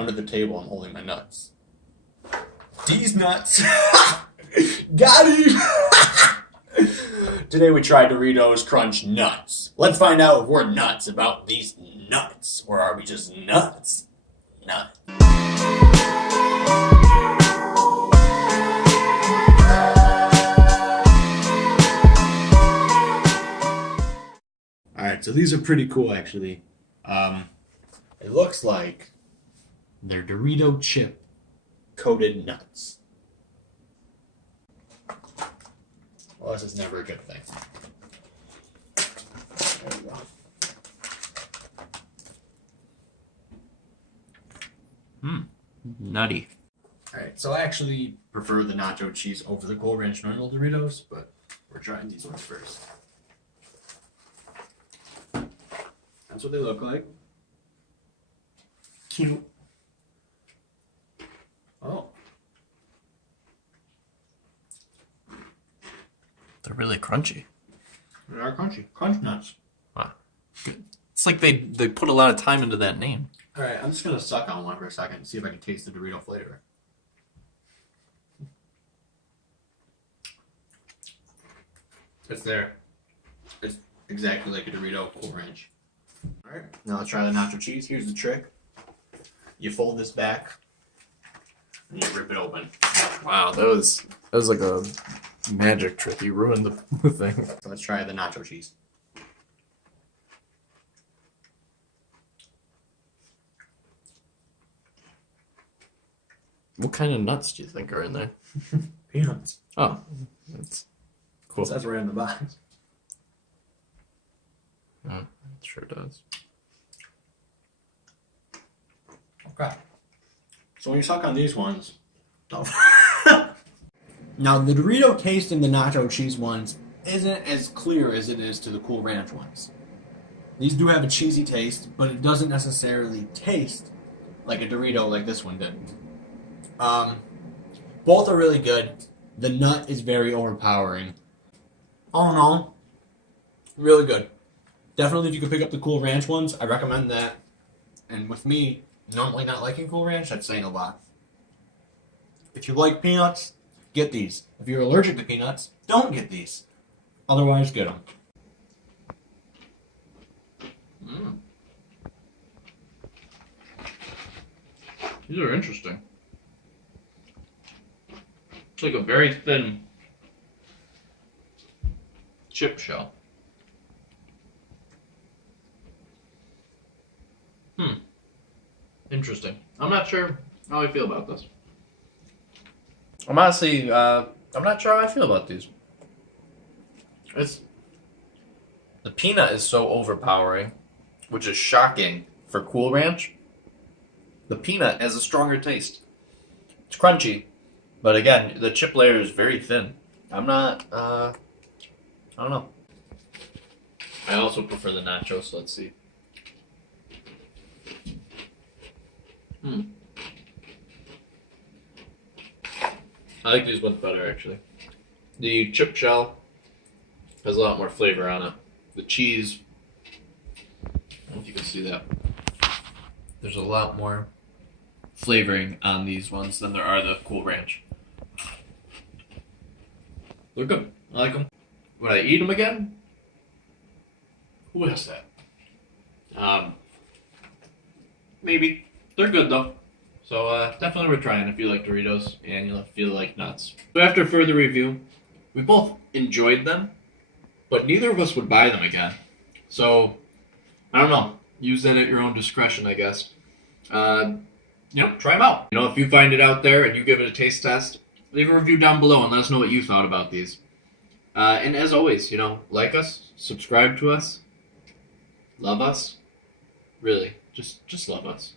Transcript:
under the table. I'm holding my nuts. DeezNuts. Got him. Today we tried Doritos Crunch Nuts. Let's find out if we're nuts about these nuts, or are we just nuts? Nuts. Alright, so these are pretty cool actually. It looks like they're Dorito chip coated nuts. Well, this is never a good thing. There we go. Nutty. Alright, so I actually prefer the nacho cheese over the Cool Ranch normal Doritos, but we're trying these ones first. That's what they look like. Cute. Oh. They're really crunchy. They are crunchy. Crunch nuts. Wow. Good. It's like they put a lot of time into that name. Alright, I'm just going to suck on one for a second and see if I can taste the Dorito flavor. It's there. It's exactly like a Dorito Cool Ranch. Alright, now let's try the nacho cheese. Here's the trick. You fold this back and you rip it open. Wow, that was like a magic trick. You ruined the thing. So let's try the nacho cheese. What kind of nuts do you think are in there? Peanuts. Oh, that's cool. That's right in the box. Oh, it sure does. Okay. So when you suck on these ones, now the Dorito taste in the nacho cheese ones isn't as clear as it is to the Cool Ranch ones. These do have a cheesy taste, but it doesn't necessarily taste like a Dorito like this one did. Both are really good. The nut is very overpowering. All in all, really good. Definitely, if you could pick up the Cool Ranch ones, I recommend that. And with me normally not liking Cool Ranch, that's saying a lot. If you like peanuts, get these. If you're allergic to peanuts, don't get these. Otherwise, get them. These are interesting. It's like a very thin chip shell. Interesting. I'm not sure how I feel about this. I'm honestly, I'm not sure how I feel about these. The peanut is so overpowering, which is shocking for Cool Ranch. The peanut has a stronger taste. It's crunchy, but again, the chip layer is very thin. I'm not, I don't know. I also prefer the nachos, so let's see. I like these ones better, actually. The chip shell has a lot more flavor on it. The cheese, I don't know if you can see that. There's a lot more flavoring on these ones than there are the Cool Ranch. They're good. I like them. Would I eat them again? Who asked that? Maybe. They're good though. So definitely worth trying if you like Doritos and you feel like nuts. So after further review, we both enjoyed them, but neither of us would buy them again. So, I don't know. Use that at your own discretion, I guess. Try them out. If you find it out there and you give it a taste test, leave a review down below and let us know what you thought about these. And as always, like us, subscribe to us, love us. Really, just love us.